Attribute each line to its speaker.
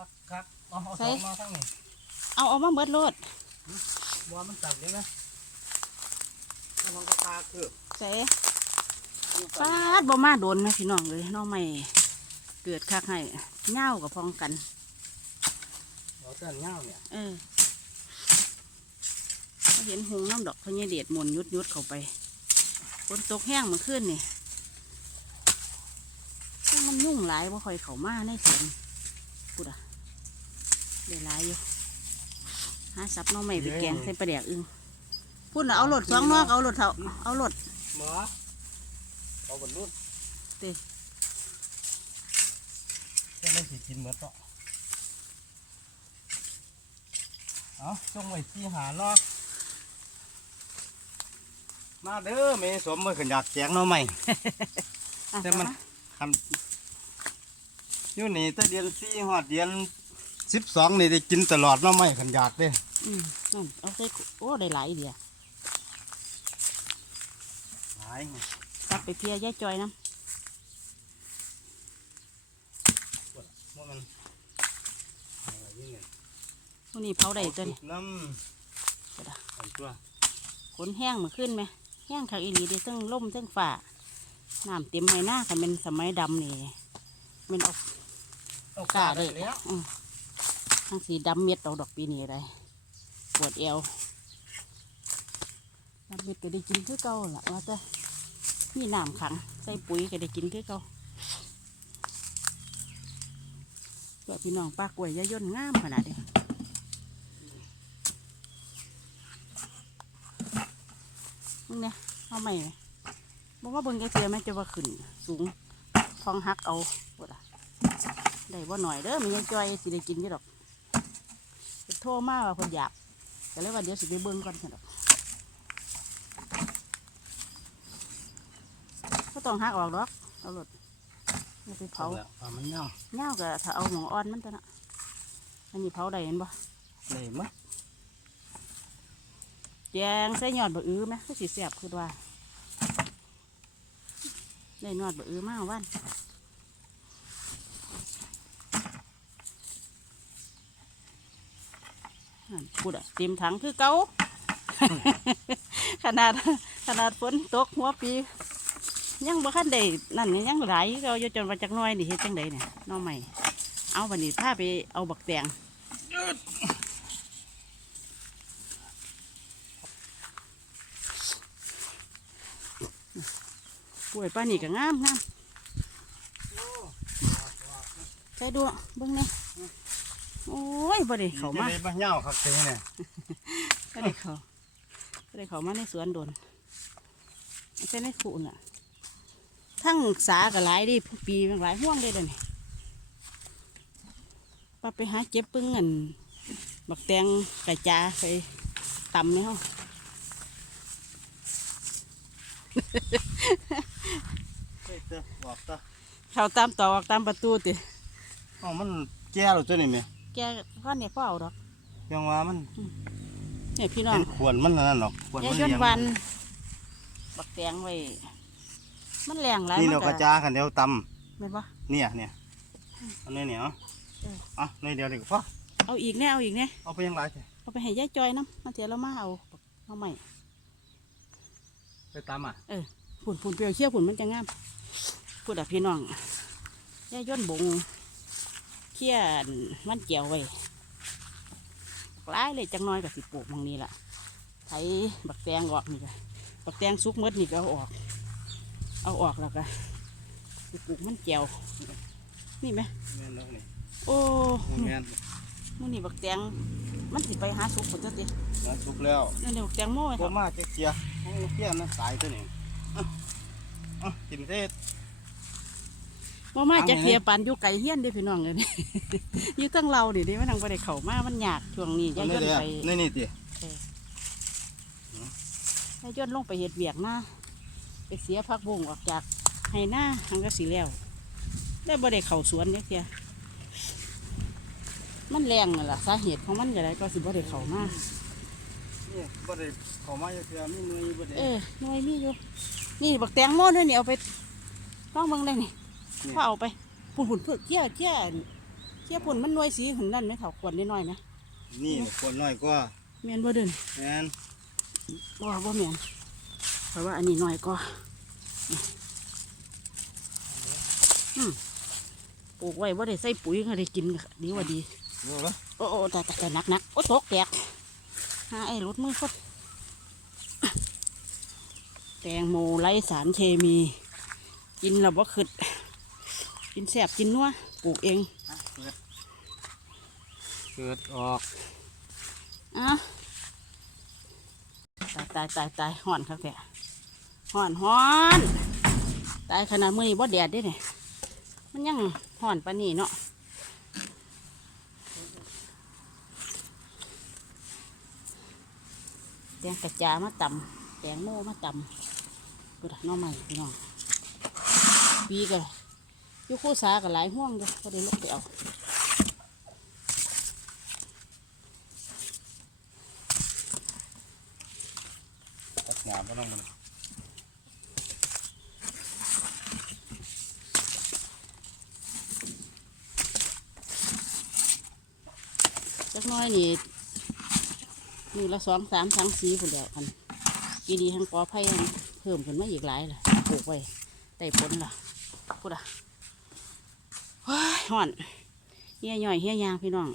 Speaker 1: ครับครับเอาเอา
Speaker 2: ใส่
Speaker 1: สองมาทั้งนี้
Speaker 2: เอาเอามาเบิดโลด
Speaker 1: บัวมันตัดเยอะนะแล้วมันก็พาคือ
Speaker 2: ใส่ฟาดบ่มาโดนไหมพี่น้องเลยน้องไม่เกิดคักให้เง่ากับพองกัน
Speaker 1: เราเต้นเงาเนี่ย
Speaker 2: เออเขาเห็นหงน้ำดอกพญเดชหมุนยุดยุดเข้าไปฝนตกแห้งเมื่อคืนนี่แต่มันยุ่งหลายว่าคอยเข้ามาในสวนพูดอะ ได้หลายอยู่หาซับหน้องใหม่ไปแกงใส่ปลาแดกอึงพูดน่ะเอารถสองนอกเอารถเถาเอารถ
Speaker 1: หมอเอาบนรุ่น
Speaker 2: ติ
Speaker 1: จะไม่สิกินเหมือนต่อเอาจงไว้ที่หาเนาะมาเด้อเมสมมาขึ้นอยากแจงเนาะใหม่
Speaker 2: อะ
Speaker 1: แต่มันคันอยู่นี่ถ้าเดือนสี่หอดเดือน สิบสองนี่ได้กินตลอดเนาะไม่ขันอยากเด้
Speaker 2: อืมนั่นเอาใส่โอ้ได้หลายเดียว
Speaker 1: หาย
Speaker 2: กลับไปเพียย่ายจอยน้
Speaker 1: ว่ามันอะไรนี่เนี่ยำ
Speaker 2: วันนี้เผาได้ตัวนี้
Speaker 1: น้
Speaker 2: เดี๋ยวนะำ
Speaker 1: อันตัว
Speaker 2: ขนแห้งมาขึ้นไหมแห้งคักอีหลีเด้ซึ่งล่มซึ่งฝ่าน้ำเต็มให้หน้าคันเป็นสมัยดำนี่แมันเออก
Speaker 1: เอา
Speaker 2: กล้าเลย
Speaker 1: แล้ว
Speaker 2: อืม ทั้งสีดำเม็ดเอาดอกปีนี้เลยปวดเอวดำเม็ดก็ได้กินคือเก่าล่ะว่าแต่มีน้ำขังใส่ปุ๋ยก็ได้กินคือเก่าเพื่อพี่น้องปลากล้วยอยาย่นงามขนาดนี้มึงเนี่ยเอาใหม่ไมบอกว่าบิ่งแกเสียไหมจะว่าขึ้น สูงทองหักเอาปวดอะได้บ่าหน่อยเด้อมันยังจอยสิได้กินอยู่ดอก โทรมาว่าเพิ่นอยากก็เลยว่าเดี๋ยวสิไปเบิ่งก่อนซั่นดอกก็ต้องหักออกดอกเอารถเอาไปเผา
Speaker 1: แล้วเอามันเนาะ
Speaker 2: เงาก็ถ้าเอาหมองอ่อนมันตัวน่ะอันนี้เผาได้เห็นบ่
Speaker 1: เลยมั้ย
Speaker 2: แจงใส่ยอดบะอื้อไหมก็สิแซ่บคือว่าได้ยอดบะอื้อมาเอาวันนั่น พูดอะเต็มถังคือเก่าขนาดขนาดฝนตกหัวปี ยังบ่คันได้นั่นเนี่ยยังไหลเก่าอยู่จนมาจากน้อยนี่เฮ็ดจังไดเนี่ยน้องใหม่เอาบัดนี้พาไปเอาบักแตงป่วยป้านี่ก็งามงามใส่ดูเบิ่งนี่ โอ้ยบ่ได้เข้ามา
Speaker 1: จะได้บ้าเงาครับเจ๊เนี่ย
Speaker 2: ก็ได้เขาก็ได้เขามาในสวนโดนไม่ใช่ในขู่น่ะ ทั้งสากับหลายดิปีมันหลายห่วงเลยเดี๋ยวนี้ป้าไปหาเจ็บปึ้งเงินบักแตงไก่จาไปตำเนี่ย
Speaker 1: เฮ้ยเจ้าบอกตา
Speaker 2: เขาตามต่อออกตามประตูติ
Speaker 1: เอ๋อมันแก่แล้วตัวนี้ไหม
Speaker 2: แกพ่อเนี่ยพ่อเอาดอก
Speaker 1: ยังว่ามัน
Speaker 2: เนี่ยพี่น้อ
Speaker 1: เป็
Speaker 2: ง
Speaker 1: นขวนมันนั่นหรอกขวน
Speaker 2: ยา
Speaker 1: มัน
Speaker 2: ยน
Speaker 1: เลี้ยง
Speaker 2: วัน บักแตงไว้มันแรงหลาย
Speaker 1: นี่
Speaker 2: มั
Speaker 1: เรา
Speaker 2: น
Speaker 1: กระจากันเดียวต
Speaker 2: แม่นปะำ
Speaker 1: เนี่ยเนี่ยอันนี้เนี่ยเอา
Speaker 2: เออ
Speaker 1: เอะในเดียวดีกว่าพอ
Speaker 2: เอาอีกแน่เอาอีกแน่
Speaker 1: เอาไปยังไรใช่
Speaker 2: เอาไปให้ยายจอยน้ำมาเสียเรามาเอาเอาใหม่
Speaker 1: ไปตามอะ
Speaker 2: ผุนผุนเปรียวเชี่ยวผุนมันจะงามพูดอะพี่น้องยายย่นบง เขี้ยนมันเกี่ยวไว้หลายเลยจังน้อยกับสิปลูกหมองนี้ล่ะไถบักแตงออกนี่ก็บักแตงสุกเมดนี่ก็เอาออก เอาออกแล้วก็สิปลูกมันเกี่ยวนี่ไหม
Speaker 1: แม่นแล้วนี่
Speaker 2: โอ้
Speaker 1: แม่น
Speaker 2: มื่อนี่บักแตงมันสิไปหาสุกผลจะติ
Speaker 1: แล้วสุกแล้ว
Speaker 2: นั่นเดี๋ยวบักแตงโม่ไว้
Speaker 1: พ
Speaker 2: ค
Speaker 1: อ
Speaker 2: รับ
Speaker 1: มาเจ๊กเจียโอ้เพี้ยนนะสายตัวนี้อะอะกินเทศ
Speaker 2: ว่ามา
Speaker 1: เอา
Speaker 2: จะ
Speaker 1: ไง
Speaker 2: เคลียร์ปันอยู่ไก่เฮี้ยนเด้อพี่น้องเลยอยู่ตั้งเราดิเดิมันทางไปได้เข้ามามันยากช่วงนี้ยาย
Speaker 1: นี่
Speaker 2: ย่น
Speaker 1: เดียว
Speaker 2: ไป
Speaker 1: นี่นี่ติ
Speaker 2: ยายย่นลงไปเห็ดเวียกหน้าไปเสียพักบุ้งออกจากให้หน้าหังก็สีแล้วได้บ่ได้เข้าสวนเนี่ยเทียมันแรงนั่นล่ะสาเหตุของมันก็ได้ก็สิบ่ได้เข้ามา
Speaker 1: นี่บ่ได้เข้ามาเทื่อมีหน่วยบ่ได้
Speaker 2: เออหน่วยมีอยู่นี่บักแตงโม่ด้วยนี่เอาไปลองเบิ่งได้นี่
Speaker 1: นี่
Speaker 2: พ่อเอาไปปุ่นปุ่นเพื่อเที่ยเที่ยขี้ยผุ่นมันหน่วยสีหุ่นนั่นไหมเถาขวดน้อยๆไหม
Speaker 1: นี่คนน้อยกว่า
Speaker 2: แม่นบ่เดิน
Speaker 1: แม่น
Speaker 2: บ่บ่แม่นเพราะว่าอันนี้น้อยก็อืมปลูกไว้บ่ได้ใส่ปุ๋ยก็ได้กินก็ดีกว่าดี
Speaker 1: รู้ปะ
Speaker 2: โอ้โอ้แต่แต่หนักหนักๆโอ้ตกแตกหาไอ้รถมือคดแตงโมไร้สารเคมี กินแล้วบ่ขึ้น กินแสบกินนัวปลูกเอง
Speaker 1: เกิดออก
Speaker 2: อะตายตายตายตายห่อนครับแกห่อนห่อนตายขนาดมือนี้บ่แดดเด้เนี่ยมันยังห่อนปานนี้เนาะแตงกระจามาตำแตงโมมาตำกูดน้องใหม่พี่น้องปีกัน อยู่คู่สากับหลายห่วงเด้อก็ได้ลกไปเอา
Speaker 1: ตัดหญ้าบ่ต้องมัน
Speaker 2: จักหน้อยนี่มือละสองสามทั้งสีผุนแล้วกันปีนี้ทั้งกอไผ่ทั้งเพิ่มขึ้นมาอีกหลายล่ะปลูกไว้ได้ผลล่ะพูดอะว้าย ห่อนเฮียย่อยเฮียยางพี่น้อง